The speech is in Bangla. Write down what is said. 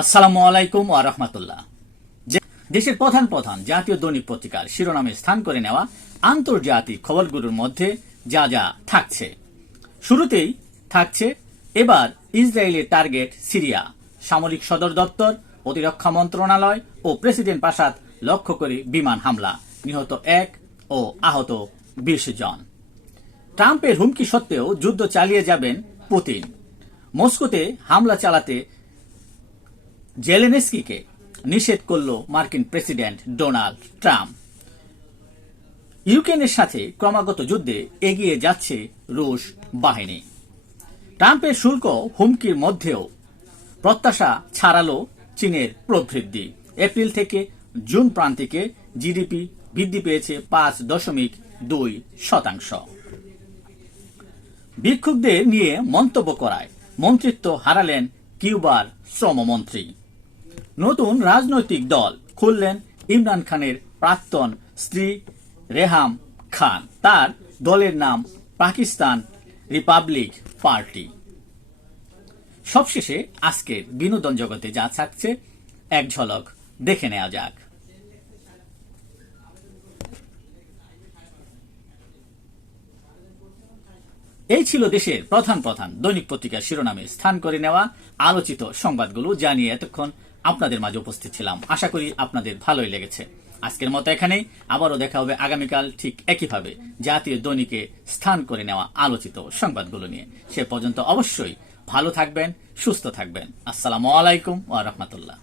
আসসালামু আলাইকুম ওয়া রাহমাতুল্লাহ। দেশের প্রধান প্রধান জাতীয় দৈনিক পত্রিকার শিরোনামে স্থান করে নেওয়া আন্তর্জাতিক খবরগুলোর মধ্যে যা যা থাকছে, শুরুতেই থাকছে এবার ইসরায়েলের টার্গেট সিরিয়া, সামরিক সদর দপ্তর, প্রতিরক্ষা মন্ত্রণালয় ও প্রেসিডেন্ট প্রাসাদ লক্ষ্য করে বিমান হামলা, নিহত 1 ও আহত 20 জন। ট্রাম্পের হুমকি সত্ত্বেও যুদ্ধ চালিয়ে যাবেন পুতিন। মস্কোতে হামলা চালাতে জেলেনস্কিকে নিষেধ করল মার্কিন প্রেসিডেন্ট ডোনাল্ড ট্রাম্প। ইউক্রেনের সাথে ক্রমাগত যুদ্ধে এগিয়ে যাচ্ছে রুশ বাহিনী। ট্রাম্পের শুল্ক হুমকির মধ্যেও প্রত্যাশা ছাড়ালো চীনের প্রবৃদ্ধি। এপ্রিল থেকে জুন প্রান্তিকে জিডিপি বৃদ্ধি পেয়েছে 5.2%। বিক্ষুব্ধদের নিয়ে মন্তব্য করায় মন্ত্রিত্ব হারালেন কিউবার শ্রমমন্ত্রী। নতুন রাজনৈতিক দল খুললেন ইমরান খানের প্রাক্তন স্ত্রী রেহাম খান। তার দলের নাম পাকিস্তান রিপাবলিক পার্টি। সবশেষে আজকের বিনোদন জগতে যা থাকছে এক ঝলক দেখে নেওয়া যাক। এই ছিল দেশের প্রধান প্রধান দৈনিক পত্রিকার শিরোনামে স্থান করে নেওয়া আলোচিত সংবাদগুলো, জানিয়ে এতক্ষণ আপনাদের মাঝে উপস্থিত ছিলাম। আশা করি আপনাদের ভালোই লেগেছে। আজকের মতো এখানেই, আবারও দেখা হবে আগামীকাল ঠিক একইভাবে জাতীয় দৈনিকে স্থান করে নেওয়া আলোচিত সংবাদগুলো নিয়ে। সে পর্যন্ত অবশ্যই ভালো থাকবেন, সুস্থ থাকবেন। আসসালামু আলাইকুম ওয়া রাহমাতুল্লাহ।